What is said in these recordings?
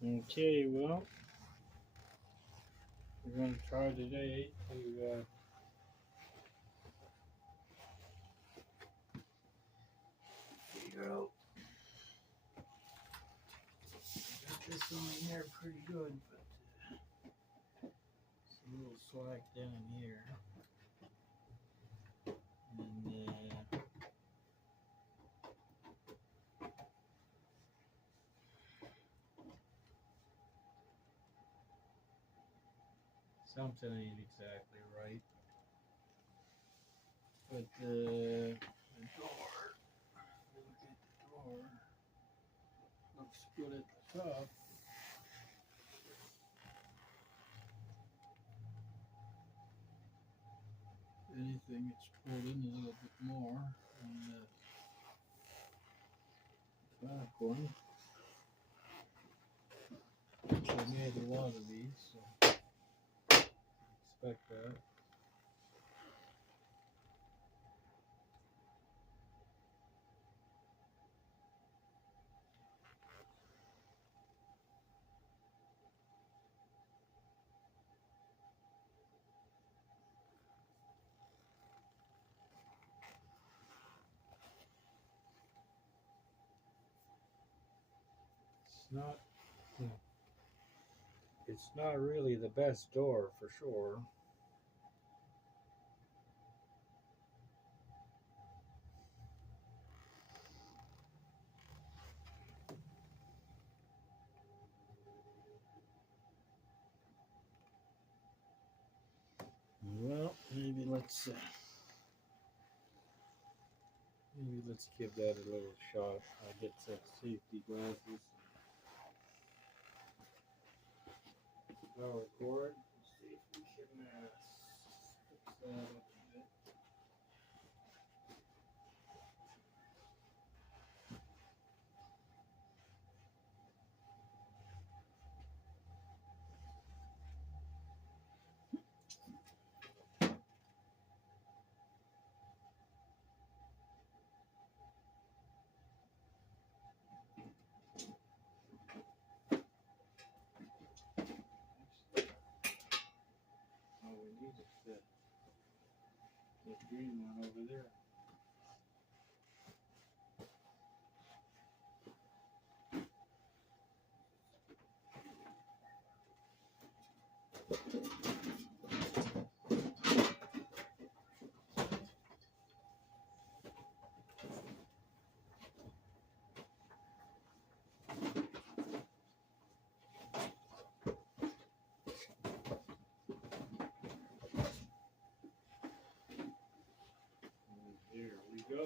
Okay, well, we're going to try today to figure out. Got this on here pretty good, but it's a little slack down here. And something ain't exactly right. But the door, look at the door, looks good at the top. Anything, it's pulled in a little bit more on the back one. I made a lot of these, so expect that. Not it's not really the best door for sure. Well, maybe let's give that a little shot. I'll get some safety glasses. Power cord. Let's see if we can fix that up a bit. All we need is that green one over there. And here we go.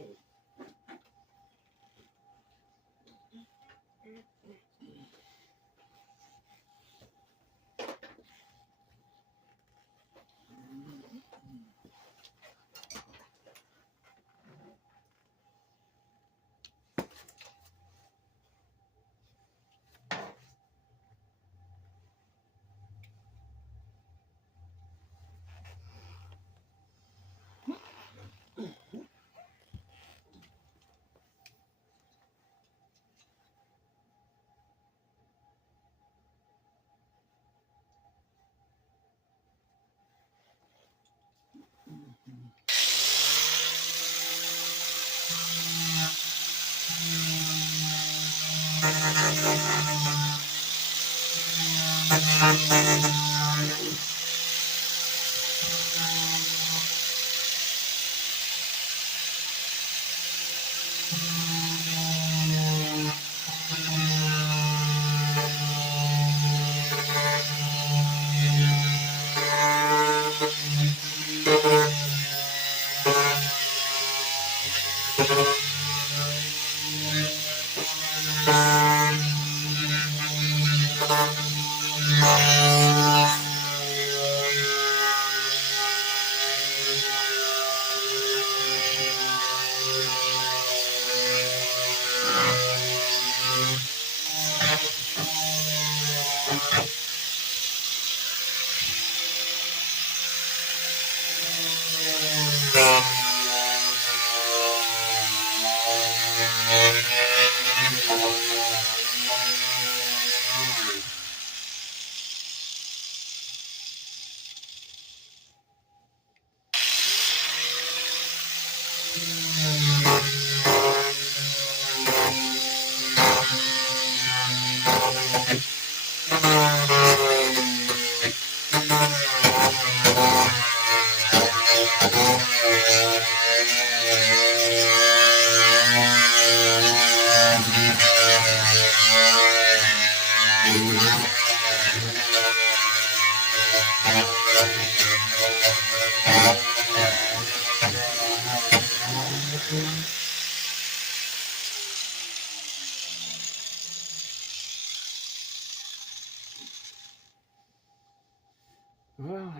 Well,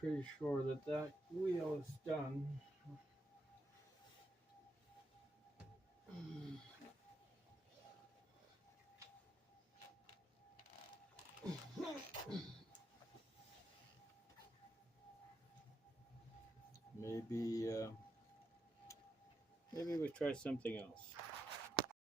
pretty sure that that wheel is done. Maybe maybe we try something else.